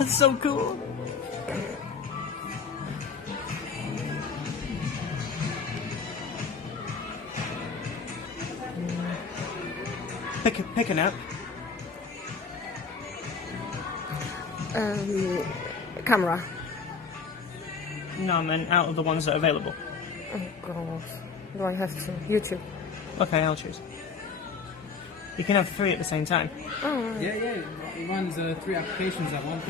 That's so cool. Pick an app. Camera. No, I meant out of the ones that are available. Oh god. Do I have to? YouTube. Okay, I'll choose. You can have 3 at the same time. Oh. Yeah, it runs 3 applications at once.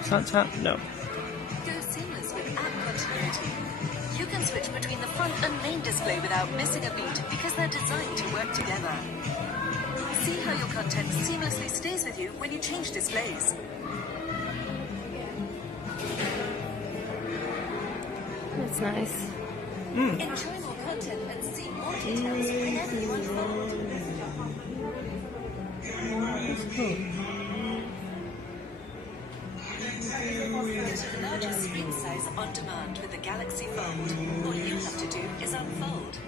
Is that tap? No. Go seamless with app continuity. You can switch between the front and main display without missing a beat because they're designed to work together. See how your content seamlessly stays with you when you change displays. That's nice. Enjoy more content and see more details whenever you unfold. That's cool. Get a larger screen size on demand with the Galaxy Fold. All you have to do is unfold.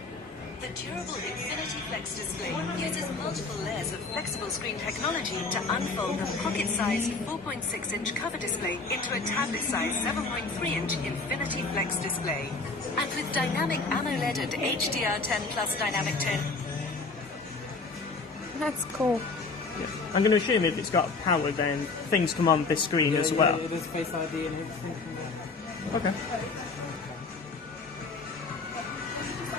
The durable Infinity Flex display uses multiple layers of flexible screen technology to unfold the pocket-sized 4.6-inch cover display into a tablet-sized 7.3-inch Infinity Flex display. And with dynamic AMOLED and HDR10 Plus dynamic tone. That's cool. Yeah. I'm going to assume if it's got power, then things come on this screen as well. Yeah, there's Face ID and everything. Okay.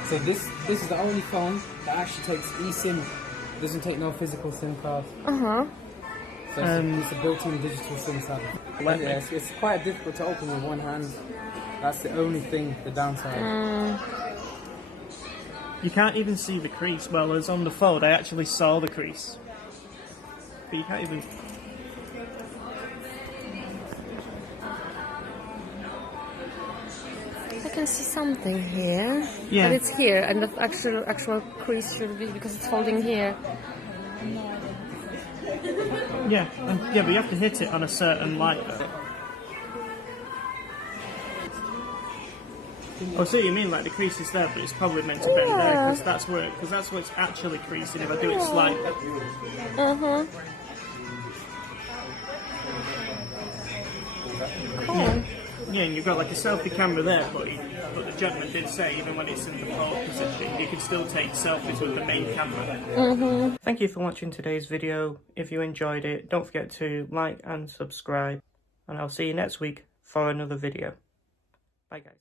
So this is the only phone that actually takes eSIM. It doesn't take no physical SIM card. Uh-huh. So it's a built-in digital SIM card. Yeah, it's quite difficult to open with one hand. That's the only thing, the downside. You can't even see the crease. Well, as on the Fold, I actually saw the crease. But you can't even... I can see something here. Yeah. But it's here, and the actual crease should be because it's folding here. Yeah, yeah, but you have to hit it on a certain light though. Oh, so you mean like the crease is there, but it's probably meant to bend there because that's where it's actually creasing if I do it slightly. Uh-huh. Cool. Yeah, and you've got like a selfie camera there, but the gentleman did say even when it's in the fold position, you can still take selfies with the main camera. Thank you for watching today's video. If you enjoyed it, don't forget to like and subscribe, and I'll see you next week for another video. Bye guys.